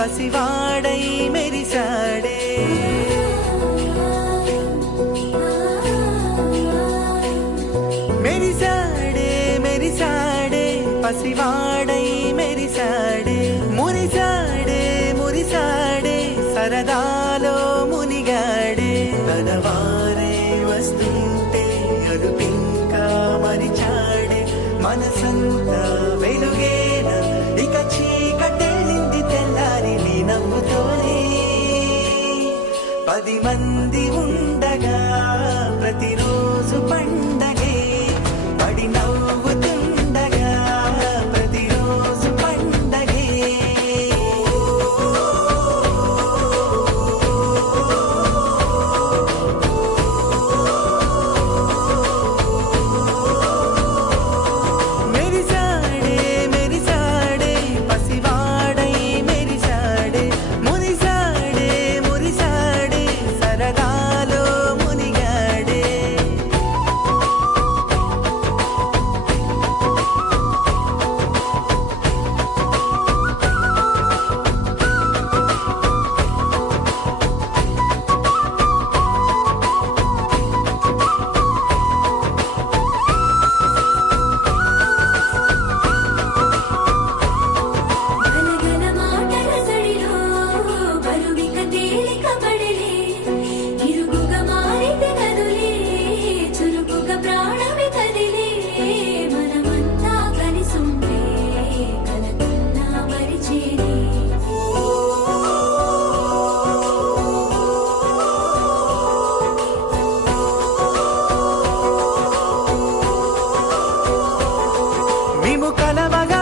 పసివాడై మెరిసాడే మెరిసాడే మెరిసాడే పసివాడై మెరిసాడే మురిసాడే మురిసాడే సరదాలో మునిగాడే తనవారే వస్తుంటే అదుపింకా మరిచాడే మనసంతా వెలుగేన ఇక చీకటెళ్ళింది తెల్లారి నీ నవ్వుతోనే 10 మంది ఉండగా ప్రతిరోజు పండగే పడి నవ్వుతుండగా ప్రతిరోజు పండగే మెరిసాడే మెరిసాడే పసివాడై మెరిసాడే మురిసాడే మురిసాడే సరదాలో మునిగాడే గలగల మాటల సడిలో బరువిక తేలిక పడలే ఇరుగుగా మారితే కదులే చురుకుగా ప్రాణమి కదిలే మనమంతా కలిసుంటే కలకన్నా మరిచేనే మేము కలవగా